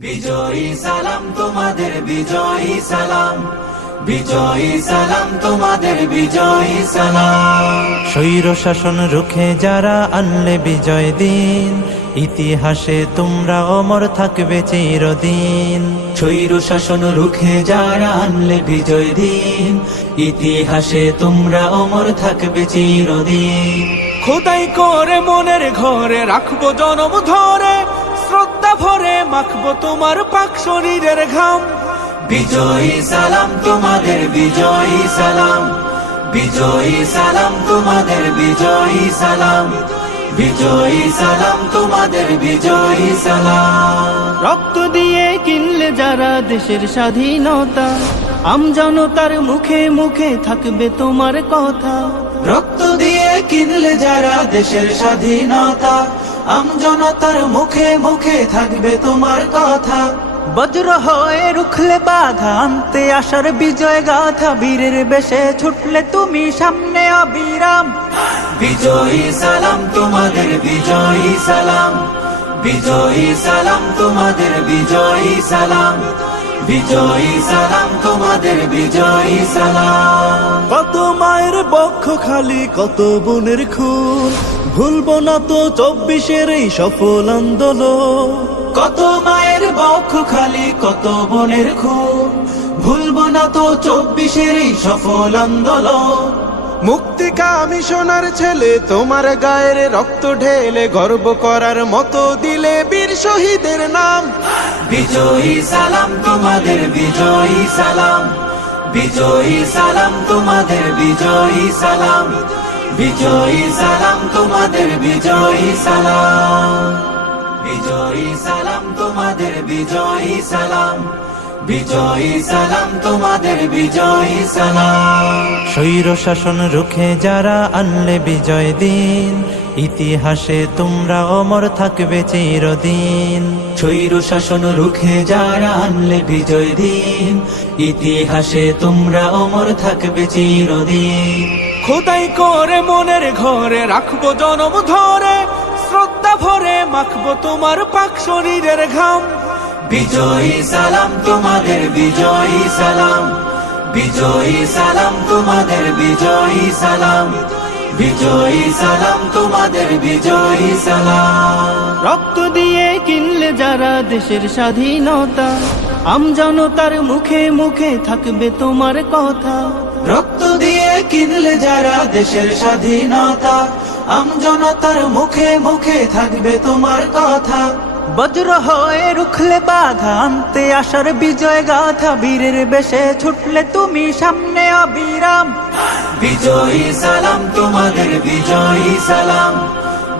বিজয়ী সালাম তোমাদের বিজয়ী সালাম। বিজয়ী সালাম তোমাদের বিজয়ী সালাম। স্বৈর শাসন রুখে যারা আনলে বিজয় দিন। ইতিহাসে তোমরা অমর থাকবে চিরদিন। স্বৈর শাসন রুখে যারা আনলে বিজয় দিন। ইতিহাসে তোমরা অমর থাকবে চিরদিন। খোদাই করে মনের ঘরে রাখব জনম ধরে। শ্রদ্ধা ভরে মাখবো তোমার পাক শরীরের ঘাম। বিজয়ী সালাম তোমাদের বিজয়ী সালাম। বিজয়ী সালাম তোমাদের বিজয়ী সালাম। বিজয়ী সালাম তোমাদের বিজয়ী সালাম। রক্ত দিয়ে কিনলে যারা দেশের স্বাধীনতা আম আমজনতার মুখে মুখে থাকবে তোমার কথা। রক্ত দিয়ে কিনলে যারা দেশের স্বাধীনতা আমজনতার মুখে মুখে থাকবে তোমার কথা। বজ্র হয়ে রুখলে বাধা আনতে আসার বিজয় গাথা বীরের বেশে ছুটলে তুমি সামনে অবিরাম। বিজয়ী সালাম তোমাদের বিজয়ী সালাম। বিজয়ী সালাম তোমাদের বিজয়ী সালাম। বিজয়ী সালাম তোমাদের বিজয়ী সালাম। কত মায়ের বক্ষ খালি কত বোনের খুন। ভুলবো না তো চব্বিশের এই সফল আন্দোলন। কত মায়ের বক্ষ খালি কত বোনের খুন। ভুলবো না তো চব্বিশের এই সফল আন্দোলন। মুক্তিকা আমি সোনার ছেলে তোমার গায়ের রক্ত ঢেলে গর্ব করার মতো দিলে বীর শহীদের নাম। বিজয়ী সালাম তোমাদের বিজয়ী সালাম। বিজয়ী সালাম তোমাদের বিজয়ী সালাম। বিজয়ী সালাম তোমাদের বিজয়ী সালাম। বিজয়ী সালাম তোমাদের বিজয়ী সালাম। বিজয়ী সালাম তোমাদের বিজয়ী সালাম। স্বৈর শাসন রুখে যারা আনলে বিজয় দিন। ইতিহাসে তোমরা অমর থাকবে চিরদিন। স্বৈর শাসন রুখে যারা আনলে বিজয় দিন। ইতিহাসে তোমরা অমর থাকবে চিরদিন। খোদাই করে মনের ঘরে রাখব জনম ধরে শ্রদ্ধা ভরে মাখবো তোমার পাক শরীরের ঘাম। বিজয়ী সালাম তোমাদের বিজয়ী সালাম। বিজয়ী সালাম তোমাদের বিজয়ী সালাম। বিজয়ী সালাম তোমাদের বিজয়ী সালাম। রক্ত দিয়ে কিনলে যারা দেশের স্বাধীনতা আমজনতার মুখে মুখে থাকবে তোমার কথা। রক্ত কিনলে যারা দেশের স্বাধীনতা আমজনতার মুখে মুখে থাকবে তোমার কথা। বজ্র হয়ে রুখলে বাধা আনতে আসার বিজয় গাথা বীরের বেশে ছুটলে তুমি সামনে অবিরাম। বিজয়ী সালাম তোমাদের বিজয়ী সালাম।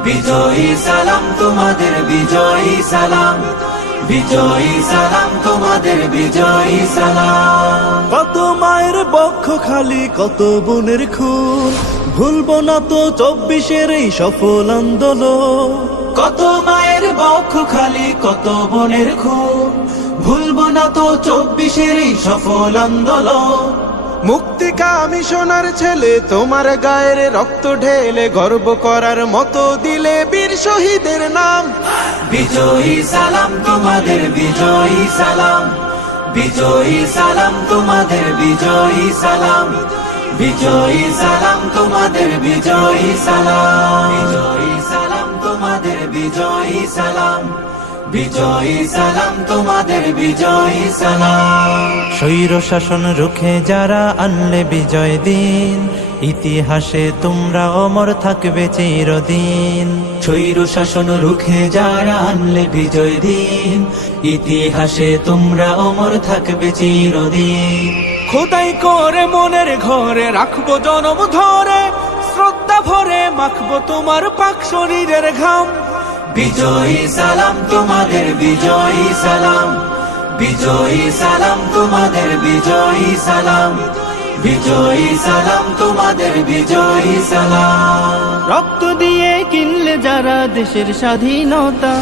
বিজয়ী সালাম তোমাদের বিজয়ী সালাম। বিজয়ী সালাম তোমাদের বিজয়ী সালাম। কত মায়ের বক্ষ খালি কত বোনের খুন। ভুলবো না তো চব্বিশের এই সফল আন্দোলন। কত মায়ের বক্ষ খালি কত বোনের খুন। ভুলবো না তো চব্বিশের এই সফল আন্দোলন। মুক্তিকা আমি সোনার ছেলে, তোমার গায়ের রক্ত ঢেলে গর্ব করার মতো দিলে বীর শহীদের নাম। বিজয়ী সালাম তোমাদের, বিজয়ী সালাম। বিজয়ী সালাম তোমাদের, বিজয়ী সালাম। বিজয়ী সালাম তোমাদের, বিজয়ী সালাম। বিজয়ী সালাম তোমাদের, বিজয়ী সালাম। বিজয়ী সালাম তোমাদের বিজয়ী সালাম। স্বৈর শাসন রুখে যারা আনলে বিজয় দিন ইতিহাসে তোমরা অমর থাকবে চিরদিন। স্বৈর শাসন রুখে যারা আনলে বিজয় দিন ইতিহাসে তোমরা অমর থাকবে চিরদিন। খোদাই করে মনের ঘরে রাখব জনম ধরে শ্রদ্ধা ভরে মাখবো তোমার পাক শরীরের ঘাম। বিজয়ী সালাম তোমাদের বিজয়ী সালাম। বিজয়ী সালাম তোমাদের বিজয়ী সালাম। বিজয়ী সালাম তোমাদের বিজয়ী সালাম। রক্ত দিয়ে কিনলে যারা দেশের স্বাধীনতা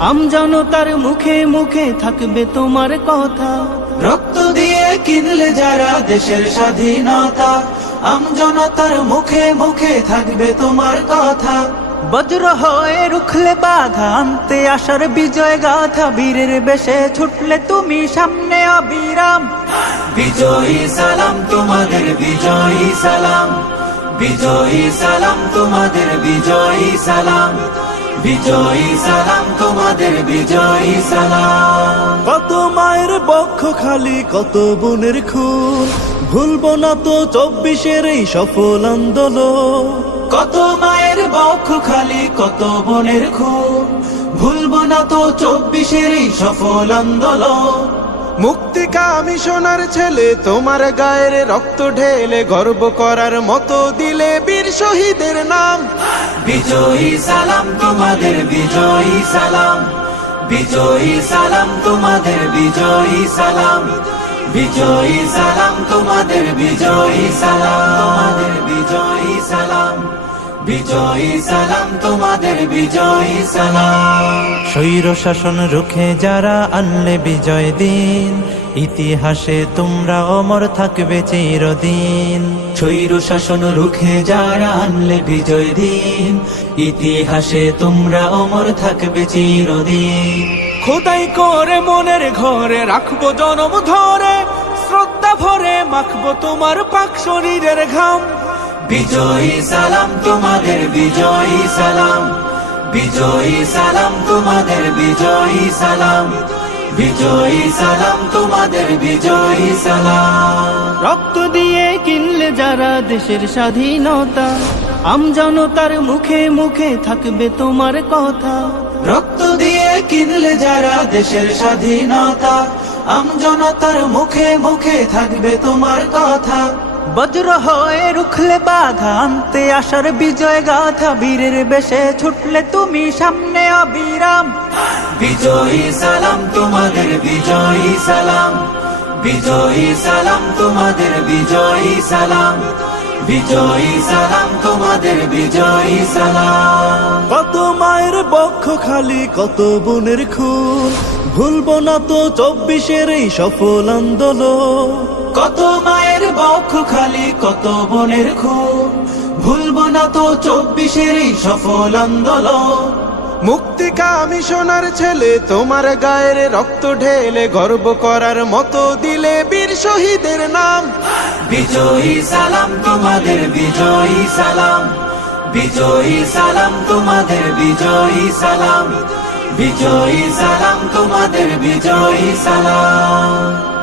আমজনতার মুখে মুখে থাকবে তোমার কথা। রক্ত দিয়ে কিনলে যারা দেশের স্বাধীনতা আমজনতার মুখে মুখে থাকবে তোমার কথা। বজ্র হয়ে রুখলে বাধা আনতে আসার বিজয় গাথা বীরের বেশে ছুটলে তুমি সামনে অবিরাম। বিজয়ী সালাম তোমাদের বিজয়ী সালাম। বিজয়ী সালাম তোমাদের বিজয়ী সালাম। বিজয়ী সালাম তোমাদের বিজয়ী সালাম। কত মায়ের বক্ষ খালি কত বোনের খুন। ভুলবো না তো চব্বিশের এই সফল আন্দোলন। কত মায়ের বক্ষ খালি কত বোনের খুন। ভুলবো না তো চব্বিশের এই সফল আন্দোলন। মুক্তিকামী সোনার ছেলে তোমার গায়ের রক্ত ঢেলে গর্ব করার মতো দিলে বীর শহীদের নাম। বিজয়ী সালাম তোমাদের বিজয়ী সালাম। বিজয়ী সালাম তোমাদের বিজয়ী সালাম। বিজয়ী সালাম তোমাদের বিজয়ী সালাম তোমাদের বিজয়ী সালাম বিজয়ী সালাম তোমাদের বিজয়ী সালাম। স্বৈর শাসন রুখে যারা আনলে বিজয় দিন ইতিহাসে তোমরা অমর থাকবে চিরদিন। স্বৈর শাসন রুখে যারা আনলে বিজয় দিন ইতিহাসে তোমরা অমর থাকবে চিরদিন। খোদাই করে মনের ঘরে রাখব জনম ধরে শ্রদ্ধা ভরে মাখবো তোমার পাক শরীরের ঘাম। বিজয়ী সালাম তোমাদের বিজয়ী সালাম। বিজয়ী সালাম তোমাদের বিজয়ী সালাম। বিজয়ী সালাম তোমাদের বিজয়ী সালাম। রক্ত দিয়ে কিনলে যারা দেশের স্বাধীনতা আমজনতার মুখে মুখে থাকবে তোমার কথা। রক্ত দিয়ে কিনলে যারা দেশের স্বাধীনতা আমজনতার মুখে মুখে থাকবে তোমার কথা। বজ্র হয়ে রুখলে বাধা আনতে আসার বিজয় গাথা বীরের বেশে ছুটলে তুমি সামনে অবিরাম। বিজয়ী সালাম তোমাদের বিজয়ী সালাম। বিজয়ী সালাম তোমাদের বিজয়ী সালাম। বিজয়ী সালাম তোমাদের বিজয়ী সালাম। কত মায়ের বক্ষ খালি কত বোনের খুন। ভুলবো না তো চব্বিশের এই সফল আন্দোলন। কত মায়ের বক্ষ খালি কত বোনের খুন। ভুলবো না তো চব্বিশের এই সফল আন্দোলন। মুক্তিকামী সোনার ছেলে, তোমার গায়ের রক্ত ঢেলে গর্ব করার মতো দিলে বীর শহীদের নাম। বিজয়ী সালাম তোমাদের, বিজয়ী সালাম। বিজয়ী সালাম তোমাদের, বিজয়ী সালাম। বিজয়ী সালাম তোমাদের, বিজয়ী সালাম।